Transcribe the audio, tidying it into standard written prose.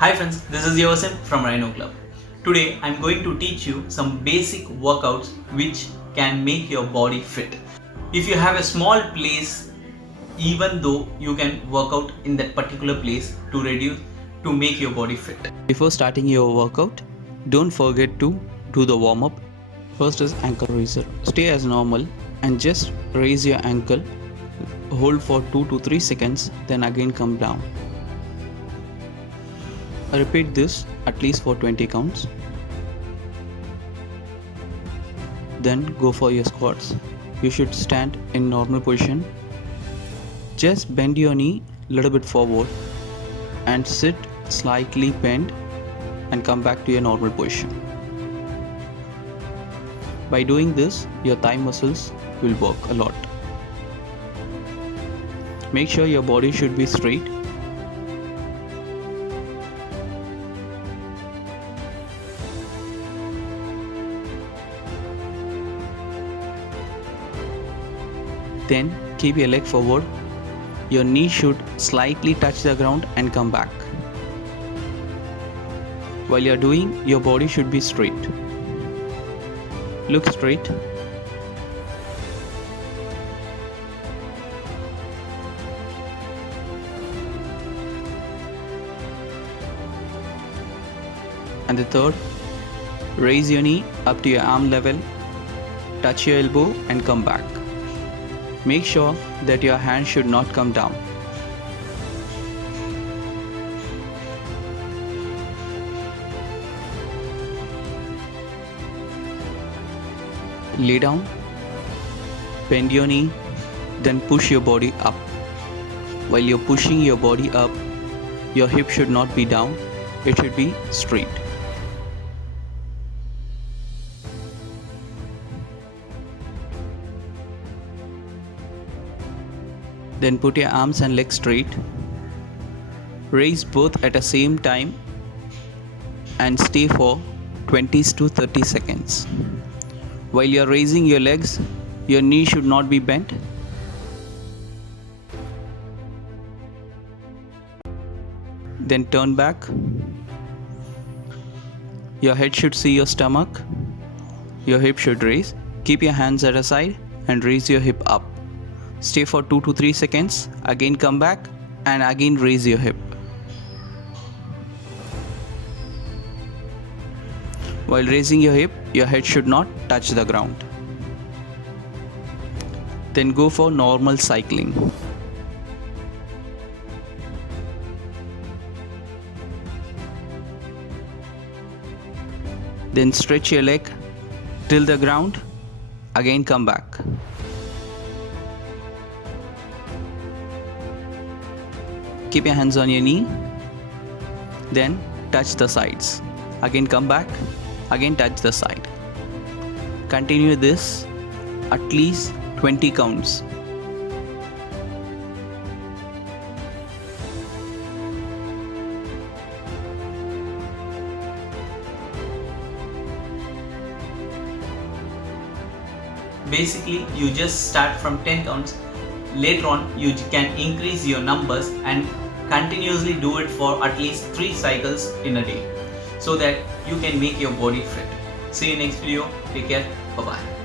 Hi friends, this is Yosim from Rhino Club. Today I'm going to teach you some basic workouts which can make your body fit. If you have a small place, even though you can work out in that particular place to make your body fit. Before starting your workout, don't forget to do the warm up. First is ankle raiser. Stay as normal and just raise your ankle. Hold for 2 to 3 seconds, then again come down. Repeat this at least for 20 counts. Then go for your squats. You should stand in normal position. Just bend your knee a little bit forward and sit slightly bent and come back to your normal position. By doing this, your thigh muscles will work a lot. Make sure your body should be straight. Then keep your leg forward. Your knee should slightly touch the ground and come back. While you are doing, your body should be straight. Look straight. And the third, raise your knee up to your arm level, touch your elbow and come back. Make sure that your hand should not come down. Lay down, bend your knee, then push your body up. While you're pushing your body up, your hip should not be down, it should be straight. Then put your arms and legs straight. Raise both at the same time and stay for 20 to 30 seconds. While you are raising your legs, your knee should not be bent. Then turn back. Your head should see your stomach. Your hip should raise. Keep your hands at a side and raise your hip up. Stay for 2 to 3 seconds, again come back and again raise your hip. While raising your hip, your head should not touch the ground. Then go for normal cycling. Then stretch your leg till the ground, again come back. Keep your hands on your knee, then touch the sides. Again come back, again touch the side. Continue this at least 20 counts. Basically, you just start from 10 counts. Later on, you can increase your numbers and continuously do it for at least 3 cycles in a day so that you can make your body fit. See you next video. Take care. Bye bye.